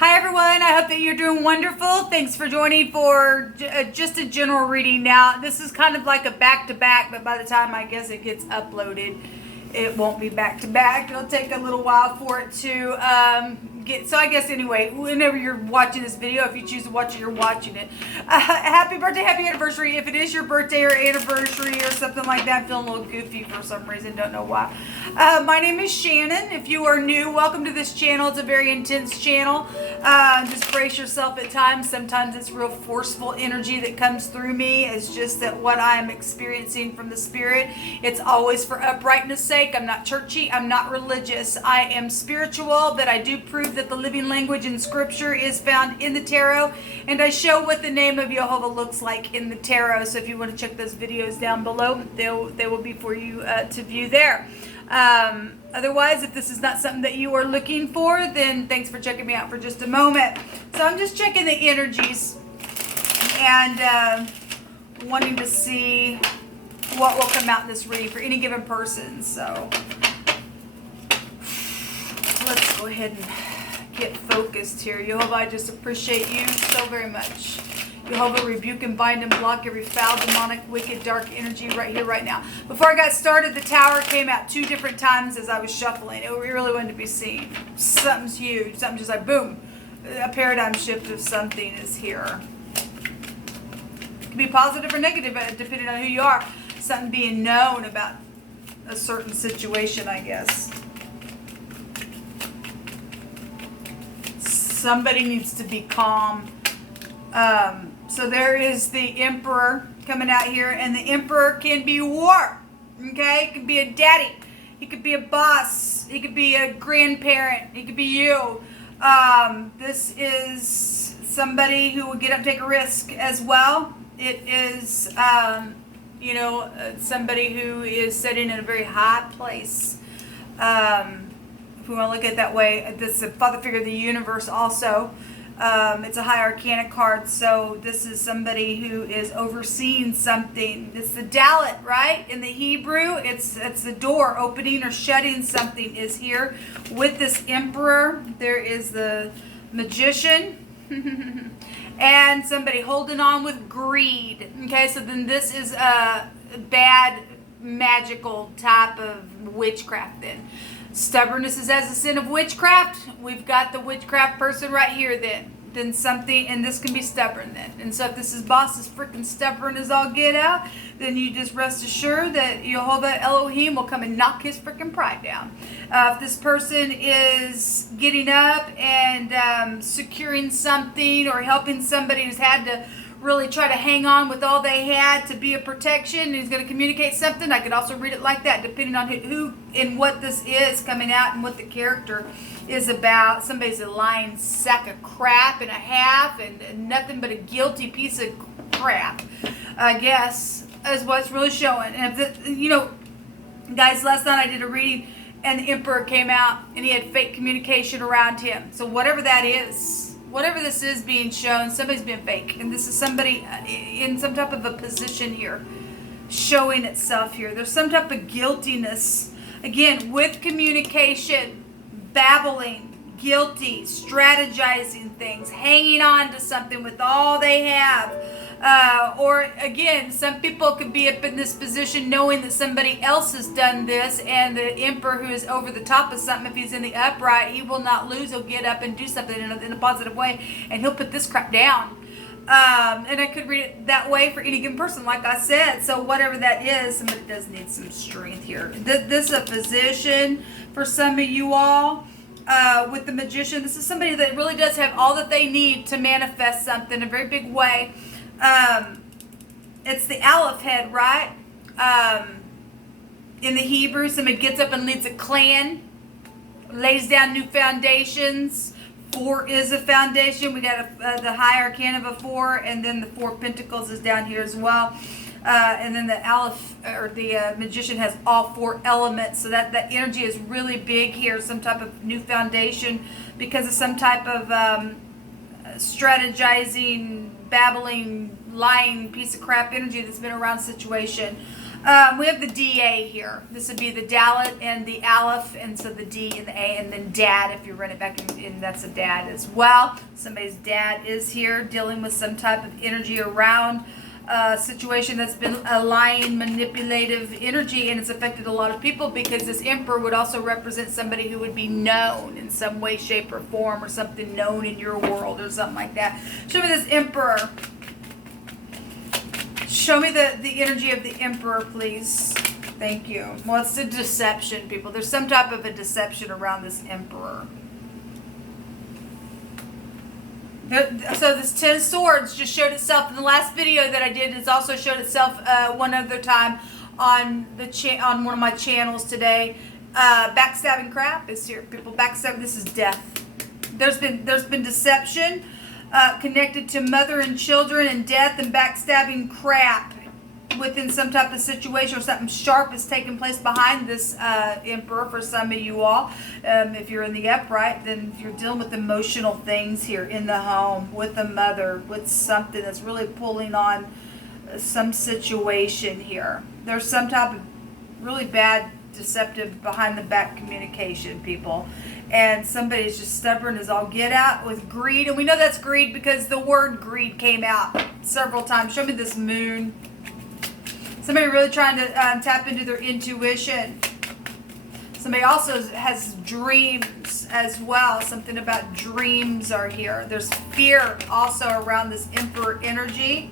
Hi everyone, I hope that you're doing wonderful. Thanks for joining for just a general reading. Now, this is kind of like a back-to-back, but by the time I guess it gets uploaded, it won't be back-to-back. It'll take a little while for it to get, so I guess anyway, whenever you're watching this video, if you choose to watch it, you're watching it. Happy birthday, happy anniversary. If it is your birthday or anniversary or something like that, I'm feeling a little goofy for some reason, don't know why. My name is Shannon. If you are new, welcome to this channel. It's a very intense channel. Just brace yourself at times. Sometimes it's real forceful energy that comes through me. It's just that what I'm experiencing from the spirit, it's always for uprightness sake. I'm not churchy. I'm not religious. I am spiritual, but I do prove that the living language in scripture is found in the tarot, and I show what the name of Jehovah looks like in the tarot. So if you want to check those videos down below, they will be for you to view there. Otherwise, if this is not something that you are looking for, then thanks for checking me out for just a moment. So I'm just checking the energies and wanting to see what will come out in this reading for any given person. So let's go ahead and get focused here. Jehovah, I just appreciate you so very much. Jehovah, rebuke and bind and block every foul, demonic, wicked, dark energy right here, right now. Before I got started, the tower came out 2 different times as I was shuffling. It really wanted to be seen. Something's huge. Something just like, boom. A paradigm shift of something is here. It can be positive or negative, depending on who you are. Something being known about a certain situation, I guess. Somebody needs to be calm. So there is the Emperor coming out here, and the Emperor can be war, okay? It could be a daddy. He could be a boss. He could be a grandparent. He could be you. This is somebody who would get up and take a risk as well. It is, somebody who is sitting in a very high place. If we want to look at it that way, this is a father figure of the universe also. It's a high arcana card, so this is somebody who is overseeing something. It's the Dalet, right? In the Hebrew, it's the door opening or shutting something is here. With this Emperor, there is the Magician and somebody holding on with greed. Okay, so then this is a bad magical type of witchcraft then. Stubbornness is as a sin of witchcraft. We've got the witchcraft person right here then something, and this can be stubborn then. And so if this is boss is freaking stubborn as all get out, then you just rest assured that Jehovah Elohim will come and knock his freaking pride down. If this person is getting up and securing something or helping somebody who's had to really try to hang on with all they had to be a protection, and he's going to communicate something, I could also read it like that, depending on who and what this is coming out and what the character is about. Somebody's a lying sack of crap and a half and nothing but a guilty piece of crap, I guess, is what's really showing. And if guys, last night I did a reading and the Emperor came out and he had fake communication around him. So whatever that is, whatever this is being shown, somebody's being fake. And this is somebody in some type of a position here, showing itself here. There's some type of guiltiness. Again, with communication, babbling, guilty, strategizing things, hanging on to something with all they have. Or again, some people could be up in this position knowing that somebody else has done this, and the Emperor who is over the top of something, if he's in the upright, he will not lose. He'll get up and do something in a positive way, and he'll put this crap down. And I could read it that way for any given person, like I said. So whatever that is, somebody does need some strength here. This is a position for some of you all. With the Magician, this is somebody that really does have all that they need to manifest something in a very big way. It's the Aleph head, right? In the Hebrew, somebody gets up and leads a clan, lays down new foundations. 4 is a foundation. We got the high arcana of a 4, and then the 4 pentacles is down here as well. And then the Aleph, or the Magician, has all 4 elements. So that energy is really big here. Some type of new foundation because of some type of strategizing, babbling, lying piece of crap energy that's been around the situation. We have the DA here. This would be the Dalet and the Aleph, and so the D and the A, and then Dad, if you run it back, and that's a Dad as well. Somebody's dad is here dealing with some type of energy around a situation that's been a lying, manipulative energy, and it's affected a lot of people because this Emperor would also represent somebody who would be known in some way, shape, or form, or something known in your world or something like that. Show me this Emperor. Show me the energy of the Emperor, please. Thank you. Well, it's a deception, people. There's some type of a deception around this Emperor. So this Ten of Swords just showed itself in the last video that I did. It's also showed itself one other time on on one of my channels today. Backstabbing crap is here, people. Backstabbing. This is death. There's been deception connected to mother and children, and death and backstabbing crap within some type of situation, or something sharp is taking place behind this Emperor for some of you all. If you're in the upright, then you're dealing with emotional things here in the home with the mother, with something that's really pulling on some situation here. There's some type of really bad, deceptive, behind the back communication, people. And somebody's just stubborn as all get out with greed. And we know that's greed because the word greed came out several times. Show me this Moon. Somebody really trying to tap into their intuition. Somebody also has dreams as well. Something about dreams are here. There's fear also around this Emperor energy.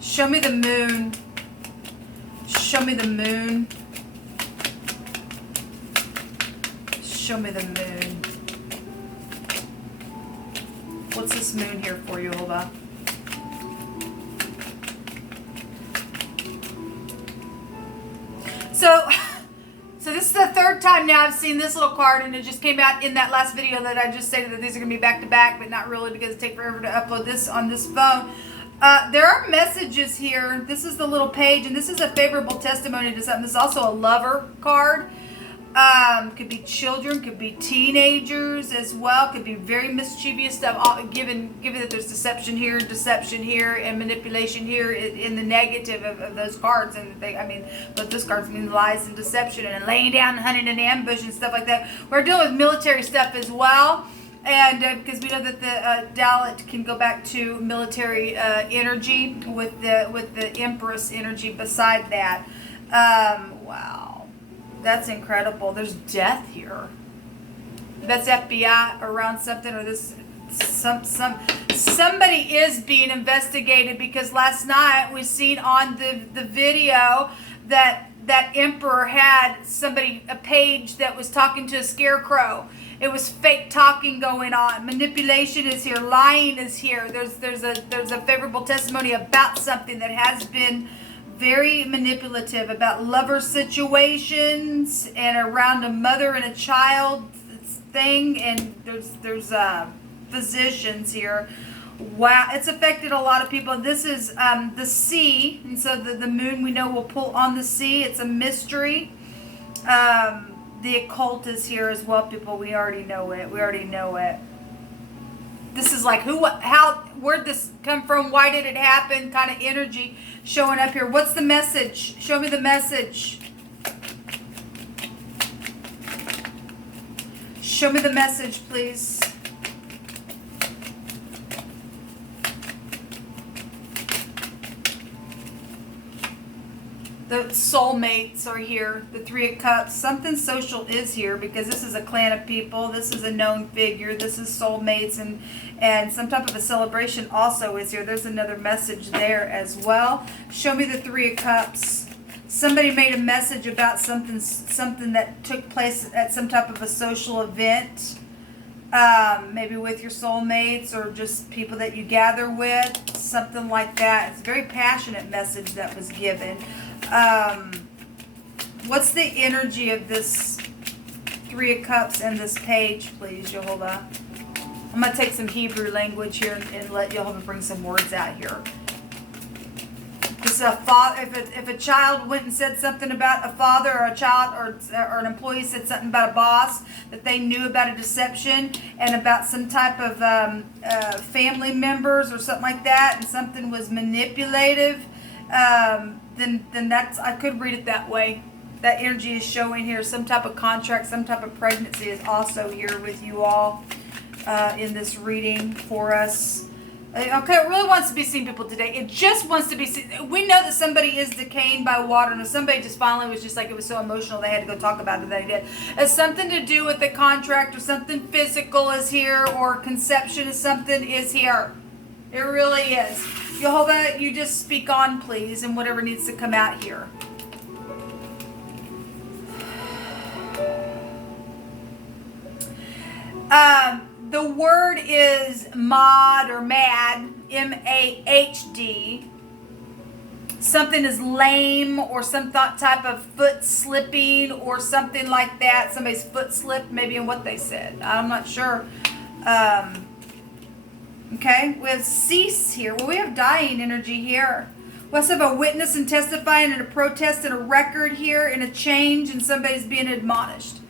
Show me the Moon. Show me the Moon. Show me the Moon. What's this Moon here for you, Olga? So this is the third time now I've seen this little card, and it just came out in that last video that I just stated that these are going to be back to back, but not really because it takes forever to upload this on this phone. There are messages here. This is the little page, and this is a favorable testimony to something. This is also a lover card. Could be children, could be teenagers as well, could be very mischievous stuff, given that there's deception here, and manipulation here in the negative of those cards. And but those cards mean lies and deception and laying down, hunting and ambush and stuff like that. We're dealing with military stuff as well. And because we know that the Dalet can go back to military energy with the Empress energy beside that. Wow. That's incredible. There's death here. That's FBI around something, or this somebody is being investigated, because last night we seen on the video that Emperor had a page that was talking to a scarecrow. It was fake talking going on. Manipulation is here. Lying is here. There's a favorable testimony about something that has been very manipulative, about lover situations and around a mother and a child thing, and there's physicians here. Wow, it's affected a lot of people. This is the sea, and so the Moon we know will pull on the sea. It's a mystery. The occult is here as well, people. We already know it. This is like where'd this come from? Why did it happen? Kind of energy showing up here. What's the message? Show me the message. Show me the message, please. The soulmates are here. The Three of Cups. Something social is here, because this is a clan of people. This is a known figure. This is soulmates, and some type of a celebration also is here. There's another message there as well. Show me the Three of Cups. Somebody made a message about something that took place at some type of a social event. Maybe with your soulmates or just people that you gather with. Something like that. It's a very passionate message that was given. What's the energy of this Three of Cups and this page, please, Jehovah? I'm going to take some Hebrew language here and let Jehovah bring some words out here. This if a child went and said something about a father, or a child or an employee said something about a boss that they knew about a deception and about some type of family members or something like that, and something was manipulative, then that's, I could read it that way. That energy is showing here. Some type of contract, some type of pregnancy is also here with you all in this reading for us. Okay, it really wants to be seen, people, today. It just wants to be seen. We know that somebody is decaying by water, and if somebody just finally was just like, it was so emotional, they had to go talk about it, they did. It's something to do with the contract, or something physical is here, or conception is something is here. It really is. Jehovah, you just speak on, please, and whatever needs to come out here. The word is mod or mad, M-A-H-D. Something is lame, or some type of foot slipping or something like that. Somebody's foot slipped maybe in what they said. I'm not sure. Okay, we have cease here. Well, we have dying energy here. We also have a witness and testifying and a protest and a record here and a change, and somebody's being admonished.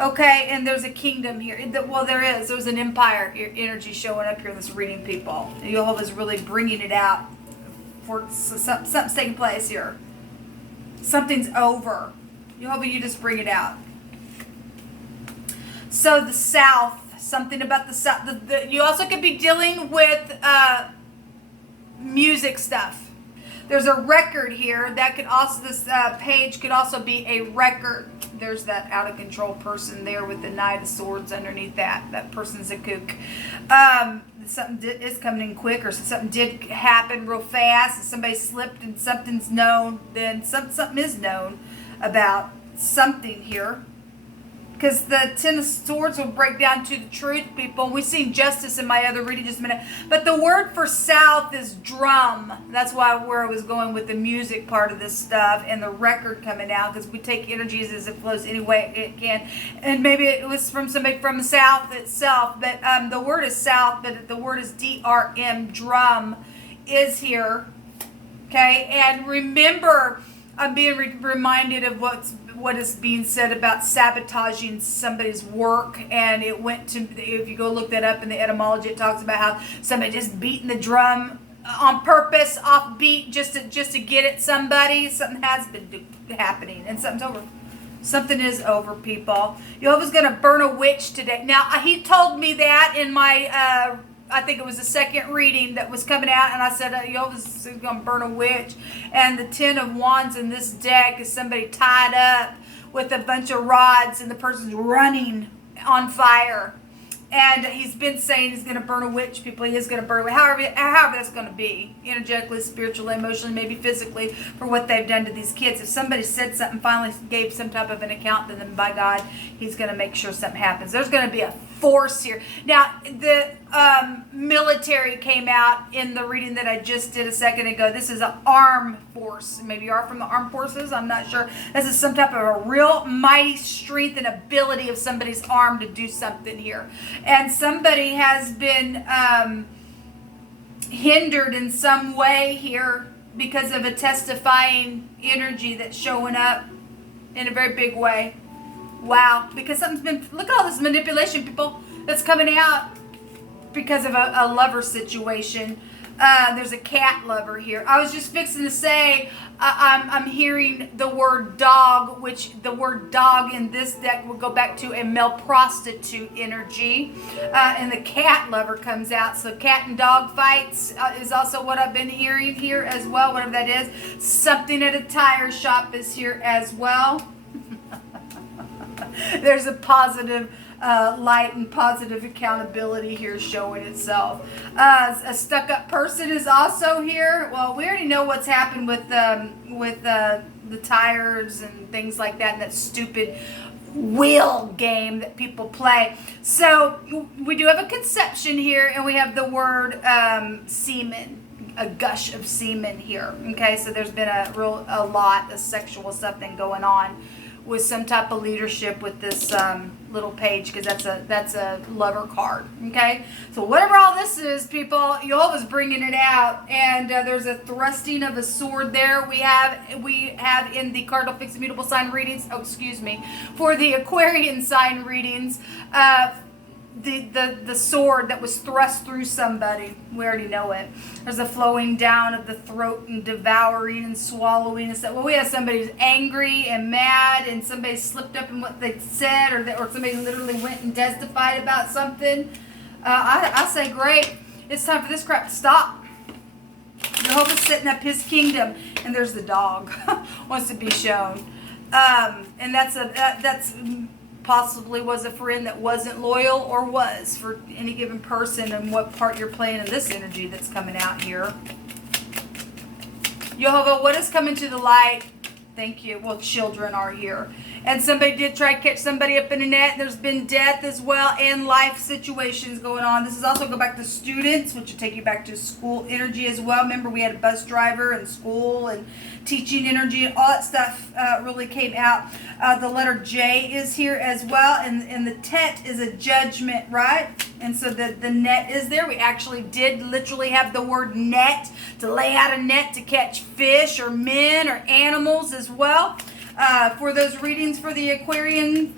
Okay, and there's a kingdom here. Well, there's an empire energy showing up here in this reading, people. Jehovah's really bringing it out. For something's taking place here. Something's over. Jehovah, you just bring it out. So the south, something about the south. You also could be dealing with music stuff. There's a record here. That could also, this page could also be a record. There's that out of control person there with the Knight of Swords underneath that. That person's a kook. Something is coming in quick, or something did happen real fast. If somebody slipped and something's known, then something is known about something here. Because the Ten of Swords will break down to the truth, people. We've seen justice in my other reading just a minute. But the word for south is drum. That's where I was going with the music part of this stuff and the record coming out. Because we take energies as it flows any way it can. And maybe it was from somebody from the south itself. But the word is south, but the word is D-R-M, drum, is here. Okay? And remember, I'm being reminded of what is being said about sabotaging somebody's work, and it went to, if you go look that up in the etymology, it talks about how somebody just beating the drum on purpose, off beat, just to get at somebody. Something has been happening, and something's over. Something is over, people. Jehovah's going to burn a witch today. Now, he told me that in my I think it was the second reading that was coming out, and I said, Jehovah's going to burn a witch. And the Ten of Wands in this deck is somebody tied up with a bunch of rods, and the person's running on fire. And he's been saying he's going to burn a witch, people. He is going to burn a witch. However that's going to be, energetically, spiritually, emotionally, maybe physically, for what they've done to these kids. If somebody said something, finally gave some type of an account, then by God, he's going to make sure something happens. There's going to be a force here. Now, the military came out in the reading that I just did a second ago. This is an armed force. Maybe you are from the armed forces. I'm not sure. This is some type of a real mighty strength and ability of somebody's arm to do something here. And somebody has been hindered in some way here because of a testifying energy that's showing up in a very big way. Wow, because something's been, look at all this manipulation, people, that's coming out because of a lover situation. There's a cat lover here. I was just fixing to say, I'm hearing the word dog, which the word dog in this deck will go back to a male prostitute energy. And the cat lover comes out. So cat and dog fights is also what I've been hearing here as well, whatever that is. Something at a tire shop is here as well. There's a positive light and positive accountability here showing itself. A stuck-up person is also here. Well, we already know what's happened with the tires and things like that, and that stupid wheel game that people play. So we do have a conception here, and we have the word semen, a gush of semen here. Okay, so there's been a lot of sexual stuff been going on with some type of leadership with this little page, because that's a lover card. Okay, so whatever all this is, people, Jehovah's bringing it out, and there's a thrusting of a sword there. We have in the cardinal fixed immutable sign readings. Oh, excuse me, for the Aquarian sign readings. the sword that was thrust through somebody. We already know it. There's a flowing down of the throat and devouring and swallowing and stuff. Well, we have somebody who's angry and mad, and somebody slipped up in what they said, or somebody literally went and testified about something. I say, great. It's time for this crap to stop. Jehovah's setting up his kingdom, and there's the dog wants to be shown. And that's possibly was a friend that wasn't loyal, or was, for any given person, and what part you're playing in this energy that's coming out here. Jehovah, what is coming to the light? Thank you. Well, children are here. And somebody did try to catch somebody up in a net. There's been death as well, and life situations going on. This is also go back to students, which will take you back to school energy as well. Remember, we had a bus driver and school and teaching energy, and all that stuff really came out. The letter J is here as well, and the tet is a judgment, right? And so the net is there. We actually did literally have the word net, to lay out a net to catch fish or men or animals as well. For those readings for the Aquarian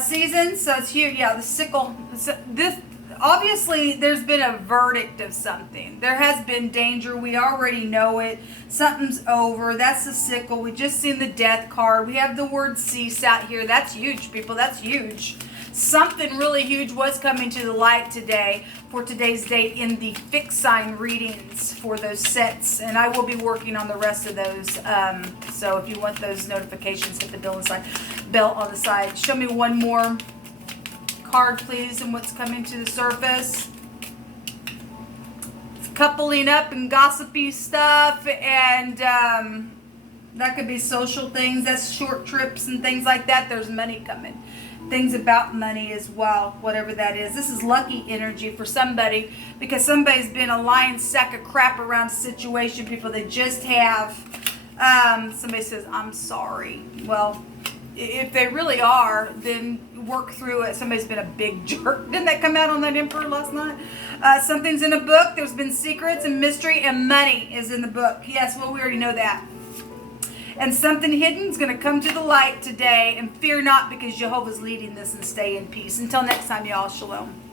season. So it's here, yeah, the sickle. So this, obviously, there's been a verdict of something. There has been danger. We already know it. Something's over. That's the sickle. We just seen the death card. We have the word cease out here. That's huge, people. That's huge. Something really huge was coming to the light today for today's date in the fixed sign readings for those sets. And I will be working on the rest of those. So if you want those notifications, hit the bell on the side. Show me one more card, please, and what's coming to the surface. It's coupling up and gossipy stuff, and that could be social things. That's short trips and things like that. There's money coming. Things about money as well, whatever that is. This is lucky energy for somebody, because somebody's been a lying sack of crap around a situation, people. They just have. Somebody says, I'm sorry. Well, if they really are, then work through it. Somebody's been a big jerk. Didn't that come out on that Emperor last night? Something's in a book. There's been secrets and mystery, and money is in the book. Yes, well, we already know that. And something hidden is going to come to the light today. And fear not, because Jehovah's leading this, and stay in peace. Until next time, y'all. Shalom.